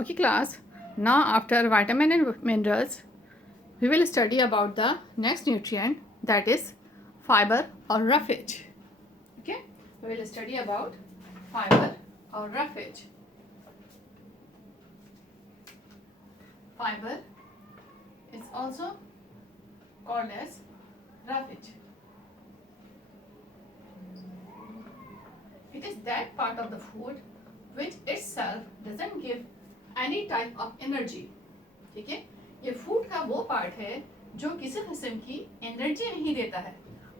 Okay, class. Now, after vitamin and minerals, we will study about the next nutrient, that is fiber or roughage. Okay, we will study about fiber or roughage. Fiber is also called as roughage. It is that part of the food which itself doesn't give any type of energy. ठीक है, ये food का वो part है जो किसी किस्म की एनर्जी नहीं देता है,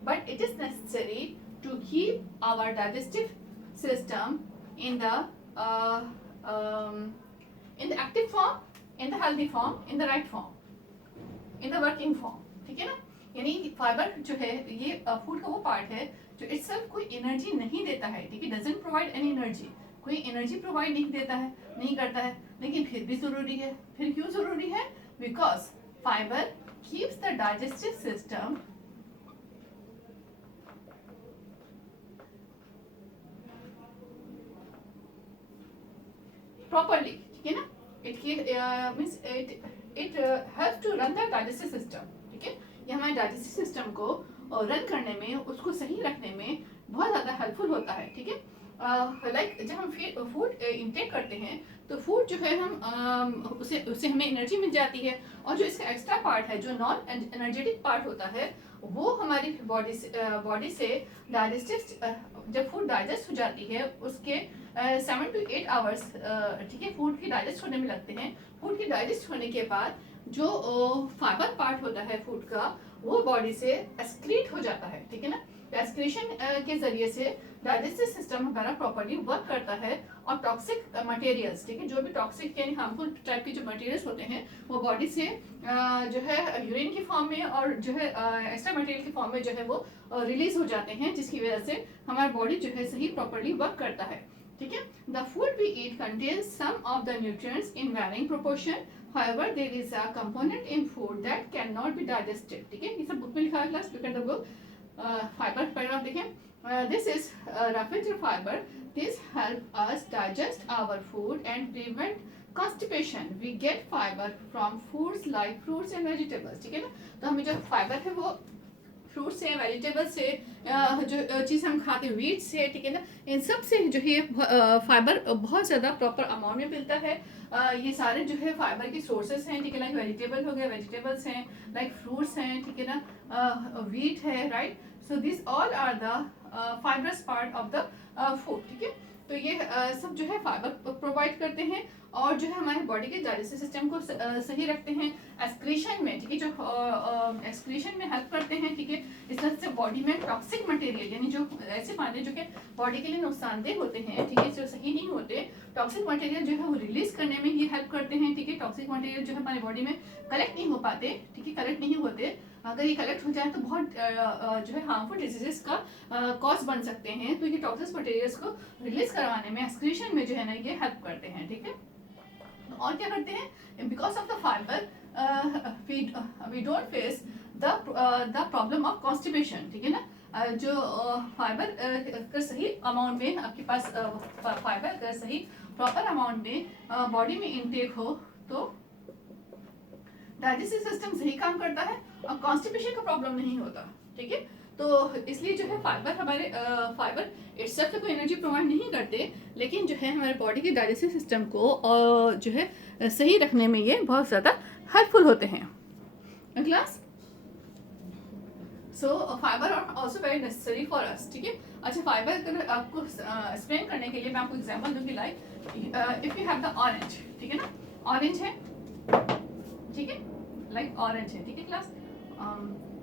but it is necessary to keep our digestive system in the active form, in the healthy form, in the right form, in the working form. ठीक है ना, यानी फाइबर जो है ये फूड का वो पार्ट है जो इटसेल्फ कोई एनर्जी नहीं देता है. ठीक है, डजंट प्रोवाइड एनी एनर्जी, कोई एनर्जी प्रोवाइड नहीं देता है, नहीं करता है, लेकिन फिर भी जरूरी है. फिर क्यों जरूरी है? Because fiber keeps the digestive system properly. ठीक है ना, it means it helps to run the digestive system. ठीक है, ये हमारे डाइजेस्टिव सिस्टम को रन करने में, उसको सही रखने में बहुत ज़्यादा हेल्पफुल होता है. ठीक है, लाइक जब हम फूड इंटेक करते हैं तो फूड जो है हम उससे हमें एनर्जी मिल जाती है, और जो इसका एक्स्ट्रा पार्ट है, जो नॉन एनर्जेटिक पार्ट होता है, वो हमारी बॉडी से डाइजेस्टिव, जब फूड डाइजेस्ट हो जाती है उसके 7 to 8 आवर्स ठीक है फूड की डाइजेस्ट होने में लगते हैं. फूड की डाइजेस्ट होने के बाद जो फाइबर पार्ट होता है फूड का, वो बॉडी से एक्सक्रीट हो जाता है. ठीक है ना, एक्सक्रीशन के जरिए से डाइजेस्टिव सिस्टम हमारा प्रॉपर्ली वर्क करता है, और टॉक्सिक मटेरियल्स, ठीक है, जो भी टॉक्सिक यानी हार्मफुल टाइप के जो मटेरियल्स होते हैं वो बॉडी से जो है यूरिन की फॉर्म में और जो है एक्स्ट्रा मटेरियल की फॉर्म में जो है वो रिलीज हो जाते हैं, जिसकी वजह से हमारा बॉडी जो है सही प्रॉपर्ली वर्क करता है. ठीक है, the food we eat contains some of the nutrients in varying proportion. However, there is a component in food that cannot be digested. ठीक है, ये सब बुक में लिखा है class, look at the book. Fibre paragraph देखें. This is roughage fibre. This help us digest our food and prevent constipation. We get fiber from foods like fruits and vegetables. ठीक है ना, तो हमें जो फाइबर है वो फ्रूट से, वेजिटेबल से, जो चीज़ हम खाते हैं वीट से, ठीक है ना, इन सब से जो है फाइबर बहुत ज़्यादा प्रॉपर अमाउंट में मिलता है. ये सारे जो है फाइबर के सोर्सेस हैं. ठीक है, लाइक वेजिटेबल हो गया, वेजिटेबल्स हैं, लाइक फ्रूट्स हैं, ठीक है ना, वीट है, right. So this all are the fibrous part of the food. ठीक है, तो ये सब जो है फाइबर प्रोवाइड करते हैं, और जो है हमारे बॉडी के डाइजेस्टिव सिस्टम को सही रखते हैं. एक्सक्रीशन में, ठीक है, जो एक्सक्रीशन में हेल्प करते हैं. ठीक है, इस तरह से बॉडी में टॉक्सिक मटेरियल, यानी जो ऐसे मादे जो कि बॉडी के लिए नुकसानदेह होते हैं, ठीक है, जो सही नहीं होते, टॉक्सिक मटेरियल जो है वो रिलीज करने में ये हेल्प करते हैं. ठीक है, टॉक्सिक मटेरियल जो है हमारी बॉडी में कलेक्ट नहीं हो पाते, ठीक है, कलेक्ट नहीं होते. अगर ये कलेक्ट हो जाए तो बहुत जो है हार्मफुल डिजीजेस का कॉज बन सकते हैं. तो ये टॉक्सिक मटेरियल्स को रिलीज करवाने में, एक्सक्रीशन में जो है ना, ये हेल्प करते हैं. ठीक है, और क्या करते हैं? Because of the fiber we don't face the problem of constipation. ठीक है ना, जो फाइबर अगर सही अमाउंट में आपके पास फाइबर अगर सही प्रॉपर अमाउंट में बॉडी में इनटेक हो तो डाइजेस्टिव सिस्टम सही काम करता है और कॉन्स्टिपेशन का प्रॉब्लम नहीं होता. ठीक है, तो इसलिए जो है फाइबर हमारे फाइबर इटसेल्फ कोई एनर्जी प्रोवाइड नहीं करते, लेकिन जो है हमारे बॉडी के डाइजेस्टिव सिस्टम को जो है सही रखने में ये बहुत ज़्यादा हेल्पफुल होते हैं. Class, so fiber are also very necessary for us. ठीक है, अच्छा, फाइबर अगर आपको एक्सप्लेन करने के लिए मैं आपको एग्जाम्पल दूंगी. Like if you have the orange, ठीक है ना, ऑरेंज है, ठीक है, लाइक ऑरेंज है, ठीक है class,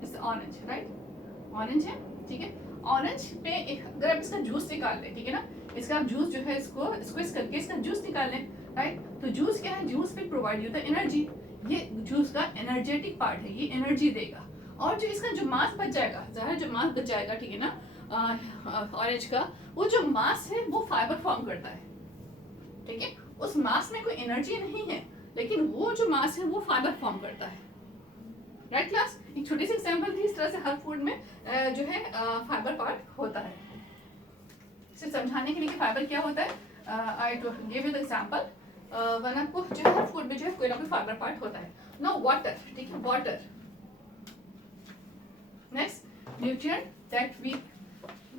it's orange, right, orange है. ठीक है, ऑरेंज पे अगर आप इसका जूस निकाल लें, ठीक है ना, इसका आप जूस जो है इसको स्क्विज करके इसका जूस निकाल लें, राइट. तो जूस क्या है? जूस पे प्रोवाइड होता है एनर्जी. ये जूस का एनर्जेटिक पार्ट है, ये एनर्जी देगा. और जो इसका जो मास बच जाएगा, ज़ाहिर जो मास बच जाएगा, ठीक है ना, ऑरेंज का, वो जो मास है वो फाइबर फॉर्म करता है. ठीक है, उस मास में कोई एनर्जी नहीं है, लेकिन वो जो मास है वो फाइबर फॉर्म करता है. राइट क्लास, एक छोटी सी एग्जांपल थी. इस तरह से हर फूड में जो है फाइबर पार्ट होता है. सिर्फ समझाने के लिए कि फाइबर क्या होता है, I give you the example. वरना आपको जो है हर फूड में जो है कोई ना कोई फाइबर पार्ट होता है. नो वाटर, ठीक है, water. Next nutrient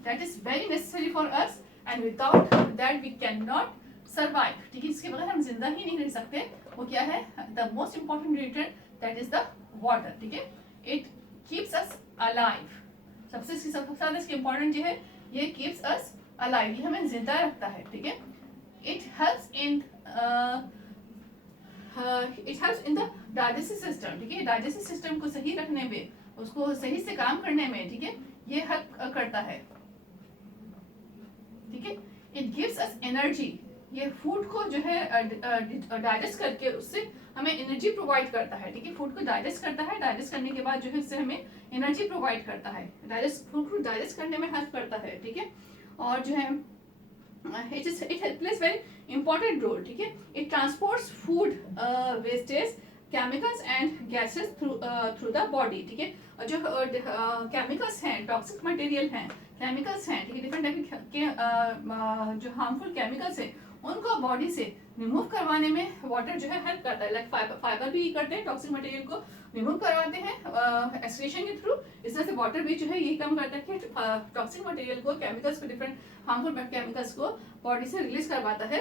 that is very necessary for us and without that we cannot survive. ठीक है, इसके बगैर हम जिंदा ही नहीं रह सकते. वो क्या है? The most important nutrient that is the water. ठीक है, it keeps us alive. सबसे ज्यादा इसके इम्पोर्टेंट जो है ये keeps us alive, ये हमें जिंदा रखता है. ठीक है, it helps in the digestive system. ठीक है, डाइजेस्टिव सिस्टम को सही रखने में, उसको सही से काम करने में, ठीक है, ये हेल्प करता है. ठीक है, इट गिव्स अस एनर्जी. ये फूड को जो है डाइजेस्ट करके उससे हमें एनर्जी प्रोवाइड करता है. ठीक है, फूड को डाइजेस्ट करता है, डाइजेस्ट करने के बाद जो है इससे हमें एनर्जी प्रोवाइड करता है, फूड को डाइजेस्ट करने में हेल्प करता है. ठीक है, और जो है it plays very important role. ठीक है, it transports food wastage, chemicals and gases through the body. ठीक है, और जो केमिकल्स हैं, टॉक्सिक मटेरियल हैं, केमिकल्स हैं, ठीक है, डिफरेंट टाइप के जो हार्मफुल केमिकल्स हैं उनको बॉडी से रिमूव करवाने में वाटर जो है हेल्प करता है. लाइक फाइबर भी करते हैं, टॉक्सिक मटेरियल को रिमूव करवाते हैं एक्सक्रीशन के थ्रू. इस तरह से वाटर भी जो है ये काम करता है कि टॉक्सिक मटेरियल को, केमिकल्स को, डिफरेंट हार्मफुल केमिकल्स को बॉडी से रिलीज करवाता है.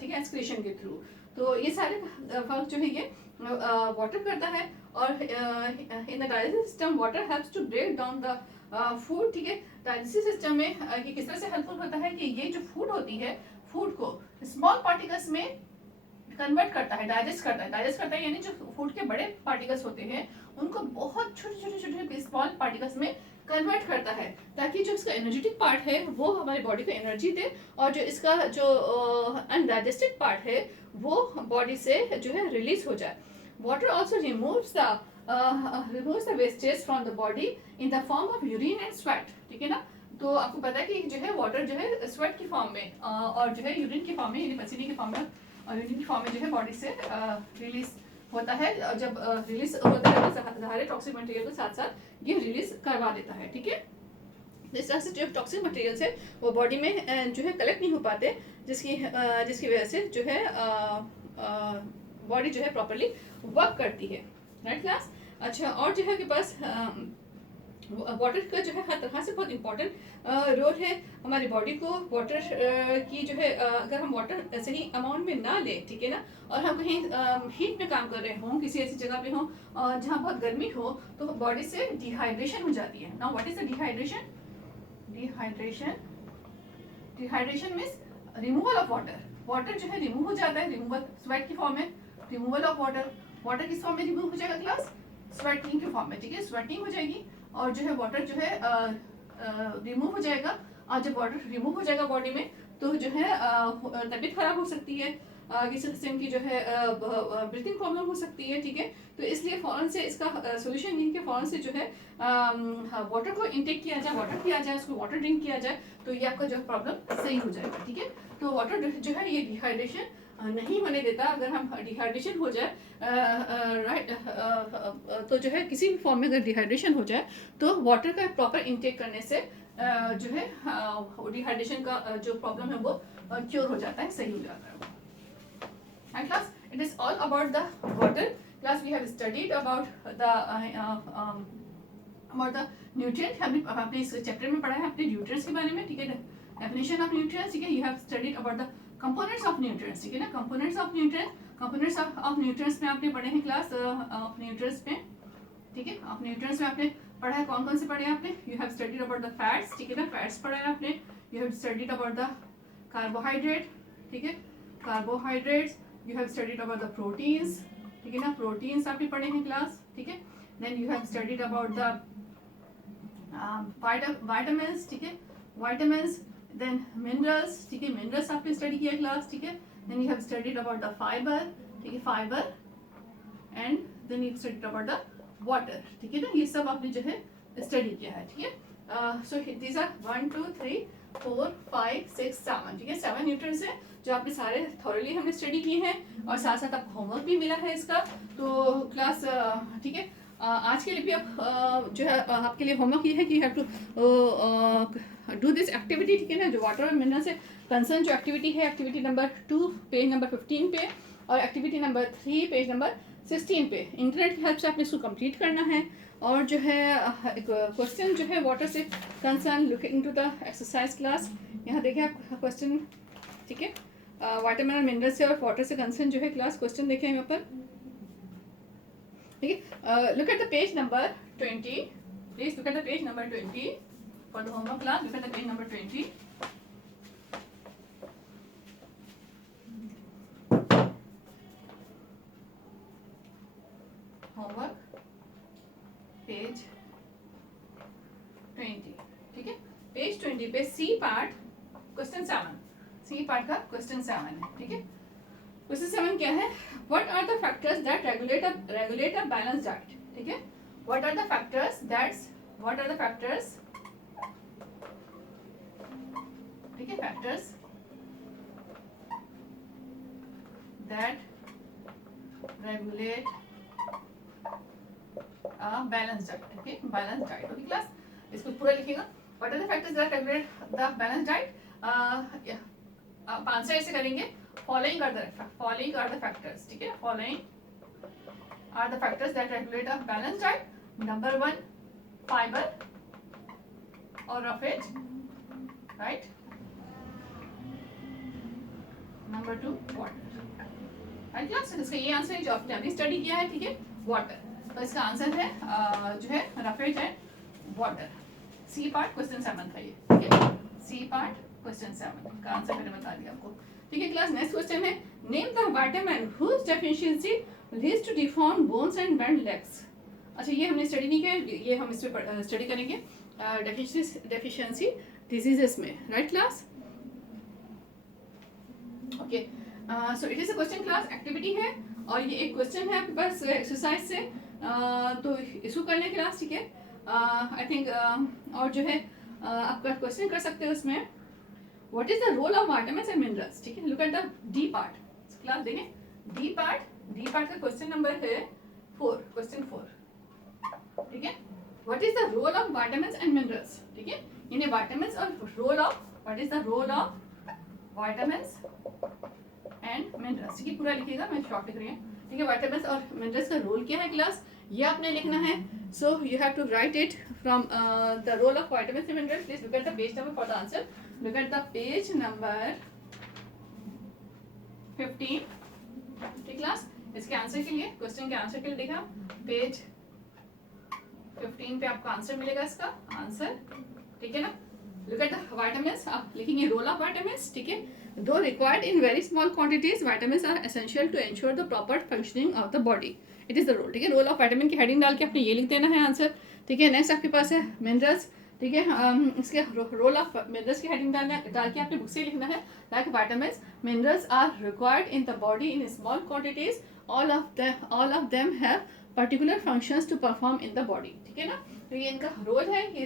ठीक है, एक्सक्रीशन के थ्रू. तो ये सारे वर्क जो है ये वाटर करता है. और in the digestive system water helps to break down the food. ठीक है, डाइजेस्टिव सिस्टम में ये किस तरह से हेल्पफुल होता है कि ये जो फूड होती है, फूड को स्मॉल पार्टिकल्स में कन्वर्ट करता है, डाइजेस्ट करता है यानी जो फूड के बड़े पार्टिकल्स होते हैं उनको बहुत छोटे स्मॉल पार्टिकल्स में कन्वर्ट करता है, ताकि जो इसका एनर्जेटिक पार्ट है वो हमारी बॉडी को एनर्जी दे, और जो इसका जो अनडाइजेस्टेड पार्ट है वो बॉडी से जो है रिलीज हो जाए. Water also removes the wastage from the body in the form of urine and sweat. ठीक है ना, तो आपको पता है कि जो है वाटर जो है स्वेट की फॉर्म में और जो है यूरिन की फॉर्म में, यानी पसीने की फॉर्म में और यूरिन की फॉर्म में जो है बॉडी से रिलीज होता है. जब रिलीज होता है तो सारे टॉक्सिक मटेरियल को साथ साथ ये रिलीज करवा देता है. ठीक है, इस तरह से जो टॉक्सिक मटेरियल्स है वो बॉडी में जो है कलेक्ट नहीं हो पाते, जिसकी वजह से जो है बॉडी जो है प्रॉपर्ली वर्क करती है. Right class. अच्छा, और जो है के पास वाटर का जो है हर तरह से बहुत इंपॉर्टेंट रोल है हमारी बॉडी को. वाटर की जो है अगर हम वाटर सही अमाउंट में ना लें, ठीक है ना, और हम कहीं हीट में काम कर रहे हों, किसी ऐसी जगह पे हों जहाँ बहुत गर्मी हो, तो बॉडी से डिहाइड्रेशन हो जाती है. Now what is the dehydration? Dehydration means removal of water. Water जो है रिमूव हो जाता है, रिमूवल स्वेट की फॉर्म में, रिमूवल ऑफ वाटर. वाटर किस फॉर्म में रिमूव हो जाएगा क्लास? स्वेटिंग की फॉर्म में. ठीक है, स्वेटिंग हो जाएगी और जो है वाटर जो है रिमूव हो जाएगा. और जब वाटर रिमूव हो जाएगा बॉडी में तो जो है तबीयत खराब हो सकती है, किसी किस्म की जो है ब्रीथिंग प्रॉब्लम हो सकती है. ठीक है, तो इसलिए फ़ौरन से इसका सोल्यूशन नहीं कि फ़ौरन से जो है वाटर को इनटेक किया जाए, वाटर पिया जाए, उसको वाटर ड्रिंक किया जाए, तो ये आपका जो प्रॉब्लम सही हो जाएगा. ठीक है, तो वाटर जो है ये डिहाइड्रेशन नहीं होने देता. अगर हम डिहाइड्रेशन हो जाए राइट तो जो है किसी भी फॉर्म में अगर डिहाइड्रेशन हो जाए तो वाटर का प्रॉपर इनटेक करने से जो है डिहाइड्रेशन का जो प्रॉब्लम है वो क्योर हो जाता है, सही हो जाता है. And class, it is all about the water. Class, we have studied about the nutrient. हमने अपने इस चैप्टर में पढ़ा है अपने न्यूट्रिएंट्स के बारे में. ठीक है, डेफिनेशन ऑफ न्यूट्रिएंट्स. ठीक है, you have studied about the components of nutrients. ठीक है ना, components of nutrients में आपने पढ़े हैं क्लास ऑफ न्यूट्रिएंट्स में. ठीक है, ऑफ न्यूट्रिएंट्स में आपने पढ़ा है, कौन कौन से पढ़े हैं आपने? You have studied about the fats. ठीक है ना, फैट्स पढ़ा है आपने. You have studied about the carbohydrate. ठीक है, carbohydrates. You have studied about the proteins. ठीक है ना, प्रोटीन्स आपने पढ़े हैं क्लास. ठीक है, then you have studied about the vitamins. ठीक है, vitamins. Then minerals. ठीक है, minerals आपने स्टडी किया क्लास. ठीक है, then you have studied about the fiber. ठीक है, fiber. And then you have studied about the water. ठीक है ना, ये सब आपने जो है स्टडी किया है. ठीक है, so these are 1 2 3 4 5 6 7. ठीक है, 7 न्यूट्रिएंट्स हैं जो आपने सारे थॉरली हमने स्टडी किए हैं, और साथ साथ आपको होमवर्क भी मिला है इसका. तो क्लास ठीक है, आज के लिए भी आप जो है आपके लिए होमवर्क ये है कि you have to do this activity. ठीक है ना, जो वाटर और मिनरल से कंसर्न जो एक्टिविटी है, एक्टिविटी नंबर 2 पेज नंबर 15 पे, और एक्टिविटी नंबर 3 पेज नंबर 16 पे। इंटरनेट की हेल्प से आपने इसको कंप्लीट करना है। और जो है क्वेश्चन जो है वाटर से concern, look into the exercise class. यहाँ देखिए आप क्वेश्चन, ठीक है, वाटरमेलन मिनरल से और वाटर से कंसर्न जो है क्लास क्वेश्चन देखें यहाँ पर, ठीक है। Look at the page number 20, please look at the page number 20 for the homework class. Look at the page number 20। Homework page 20, ठीक है। पेज 20 पे C part question 7, C part का क्वेश्चन 7 है, ठीक है। क्वेश्चन 7 क्या है? What are the factors that regulate a balance diet, ठीक है। What are the factors that's, what are the factors, ठीक है, factors that regulate balance diet, ठीक है, बैलेंस डाइट। ओके क्लास, इसको पूरा लिखिएगा। What are the factors that regulate the balance diet. आप आंसर ऐसे करेंगे, फॉलोइंग आर द फैक्टर्स, ठीक है, following are the factors that regulate a balance diet. Number 1 fibre और roughage, right. Number 2 water, right class. इसका ये answer है जो आपने अभी स्टडी किया है, ठीक है, वाटर। तो इसका आंसर है जो है roughage and water. C part question 7 था ये, ठीक है। सी पार्ट क्वेश्चन 7 का आंसर मैंने बता दिया आपको, ठीक है क्लास। नेक्स्ट क्वेश्चन है, name the vitamin whose deficiency leads to deform bones and bend legs. अच्छा, ये हमने स्टडी नहीं किया, ये हम इस पे स्टडी करेंगे डेफिशिएंसी डिजीजेस में, right class. Okay, so it is a question class, activity है और ये एक क्वेश्चन है आपके पास एक्सरसाइज से, तो इसको कर लें क्लास, ठीक है। आई थिंक और जो है आपका क्वेश्चन कर सकते हो उसमें, what is the role of vitamins and minerals, ठीक है। Look at the D part class, देखें डी पार्ट का क्वेश्चन नंबर है 4, क्वेश्चन 4, ठीक है। What is the role of vitamins and minerals, ठीक है। यानी विटामिन्स और role of, what is the role of vitamins and minerals, ठीक है, पूरा लिखिएगा, मैं शॉर्ट लिख रही हूँ, ठीक है। विटामिन्स और मिनरल्स का रोल क्या है क्लास, ये आपने लिखना है। So you have to write it from the role of vitamins and minerals. Please look at the page number for the answer. Look at the page number 15, ठीक class. इसके answer के लिए, क्वेश्चन के answer के लिए देखा page 15 पे आपको आंसर मिलेगा, इसका आंसर, ठीक है ना। लुक एट द विटामिन्स, आप लिखेंगे रोल ऑफ विटामिन्स, ठीक है। Though required in very small quantities, vitamins are essential to ensure the proper functioning of the body. It is the role, ठीक है। रोल ऑफ विटामिन की heading डाल के आपने ये लिख देना है आंसर, ठीक है। नेक्स्ट आपके पास है मिनरल्स, ठीक है। इसके रोल ऑफ मिनरल्स की हेडिंग डाल के आपने बुक से लिखना है, like vitamins minerals are required in the body in small quantities, all of them have particular functions to perform in the body, ठीक है ना। तो ये इनका रोल है, ये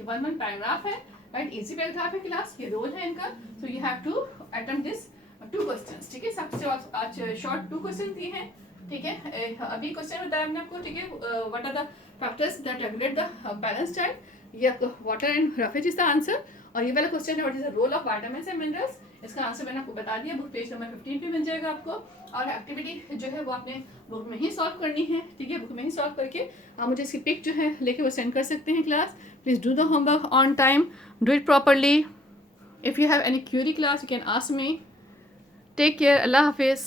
1 पैराग्राफ है, राइट, इजी पैराग्राफ है क्लास, ये रोल है इनका। So you have to attempt this 2 questions, ठीक है। सबसे आज शॉर्ट 2 क्वेश्चन दिए हैं, ठीक है। अभी क्वेश्चन बताया हमने आपको, ठीक है। What are the factors that regulate the balance diet, ये आपको water and roughage is the answer. और ये वाला क्वेश्चन है, what is the role of vitamins and minerals, इसका आंसर मैंने आपको बता दिया, बुक पेज नंबर 15 पे मिल जाएगा आपको। और एक्टिविटी जो है वो आपने बुक में ही सॉल्व करनी है, ठीक है। बुक में ही सॉल्व करके आप मुझे इसकी पिक जो है लेके वो सेंड कर सकते हैं class. Please do the homework on time, do it properly. If you have any query class, you can ask me. Take care. Allah Hafiz.